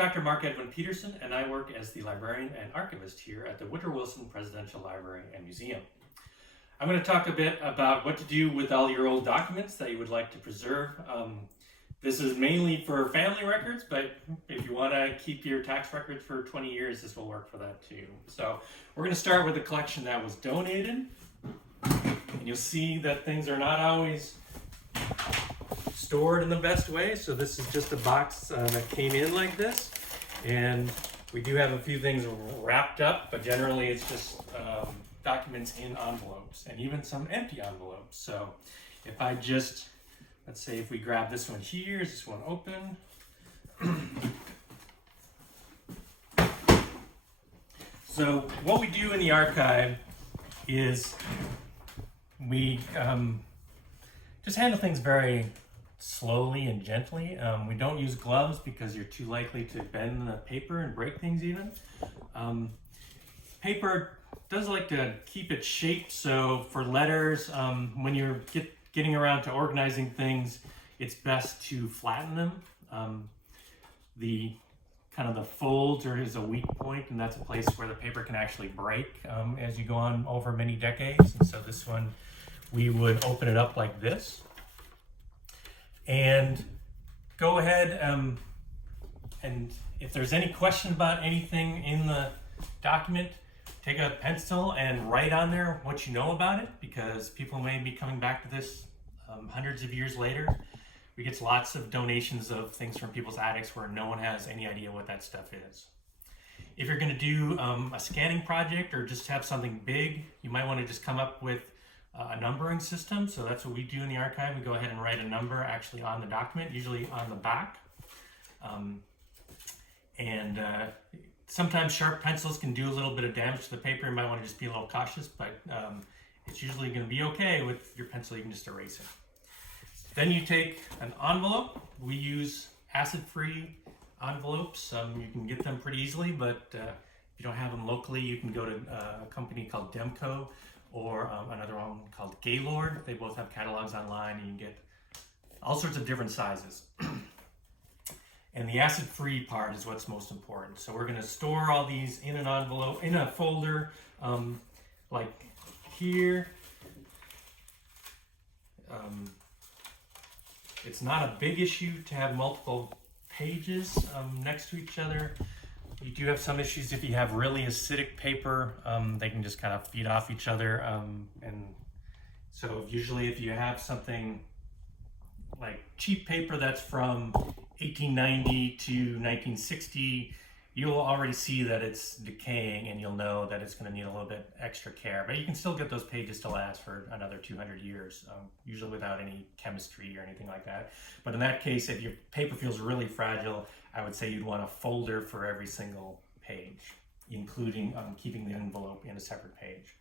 Dr. Mark Edwin Peterson, and I work as the librarian and archivist here at the Woodrow Wilson Presidential Library and Museum. I'm going to talk a bit about what to do with all your old documents that you would like to preserve. This is mainly for family records, but if you want to keep your tax records for 20 years, this will work for that too. So we're going to start with a collection that was donated. And you'll see that things are not always stored in the best way. So this is just a box that came in like this. And we do have a few things wrapped up, but generally it's just documents in envelopes and even some empty envelopes. So if I just, let's say if we grab this one here, is this one open? So what we do in the archive is we just handle things very slowly and gently. We don't use gloves because you're too likely to bend the paper and break things even. Paper does like to keep its shape, so for letters, when you're getting around to organizing things, it's best to flatten them. The folds is a weak point, and that's a place where the paper can actually break as you go on over many decades. And so this one, we would open it up like this and go ahead and if there's any question about anything in the document, take a pencil and write on there what you know about it, because people may be coming back to this hundreds of years later. We get lots of donations of things from people's attics where no one has any idea what that stuff is. If you're going to do a scanning project or just have something big, you might want to just come up with a numbering system. So that's what we do in the archive. We go ahead and write a number actually on the document, usually on the back. Sometimes sharp pencils can do a little bit of damage to the paper. You might want to just be a little cautious, but it's usually going to be okay with your pencil. You can just erase it. Then you take an envelope. We use acid-free envelopes. You can get them pretty easily, but if you don't have them locally, you can go to a company called Demco or another one called Gaylord. They both have catalogs online, and you can get all sorts of different sizes. And the acid-free part is what's most important. So we're going to store all these in an envelope, in a folder, like here. It's not a big issue to have multiple pages next to each other. You do have some issues if you have really acidic paper. They can just kind of feed off each other. And so usually if you have something like cheap paper that's from 1890 to 1960, you'll already see that it's decaying, and you'll know that it's going to need a little bit extra care. But you can still get those pages to last for another 200 years, usually without any chemistry or anything like that. But in that case, if your paper feels really fragile, I would say you'd want a folder for every single page, including keeping the envelope in a separate page.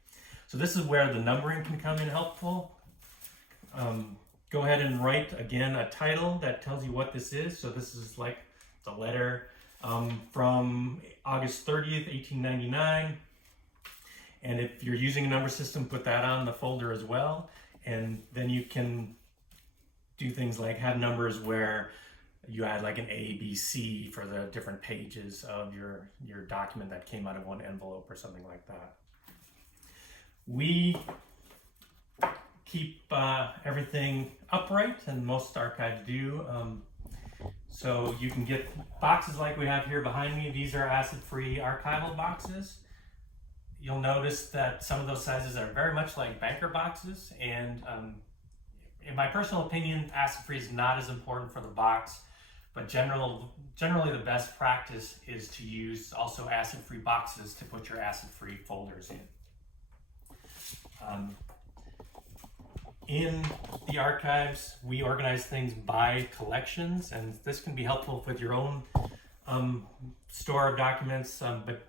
So this is where the numbering can come in helpful. Go ahead and write, again, a title that tells you what this is. So this is like the letter from August 30th, 1899. And if you're using a number system, put that on the folder as well. And then you can do things like have numbers where you add like an A, B, C for the different pages of your document that came out of one envelope or something like that. We keep everything upright, and most archives do. So you can get boxes like we have here behind me. These are acid-free archival boxes. You'll notice that some of those sizes are very much like banker boxes, and in my personal opinion, acid-free is not as important for the box, but generally the best practice is to use also acid-free boxes to put your acid-free folders in. In the archives, we organize things by collections, and this can be helpful with your own store of documents, but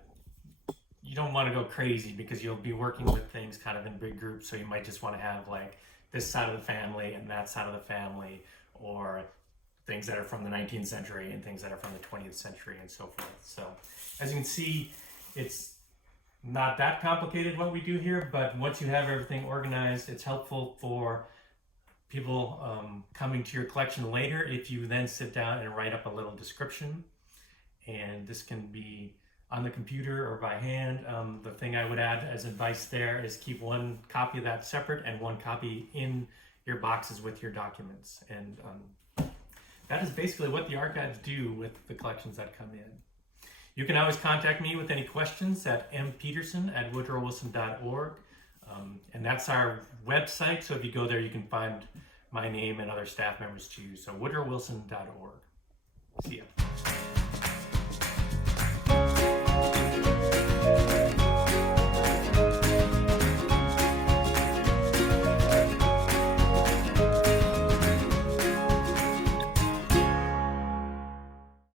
you don't want to go crazy because you'll be working with things kind of in big groups, so you might just want to have like this side of the family and that side of the family, or things that are from the 19th century and things that are from the 20th century and so forth. So as you can see, it's not that complicated what we do here, but once you have everything organized, it's helpful for people coming to your collection later if you then sit down and write up a little description and this can be on the computer or by hand. The thing I would add as advice there is keep one copy of that separate and one copy in your boxes with your documents. And that is basically what the archives do with the collections that come in. You can always contact me with any questions at mpeterson@woodrowwilson.org. And that's our website. So if you go there, you can find my name and other staff members too. So woodrowwilson.org. See ya.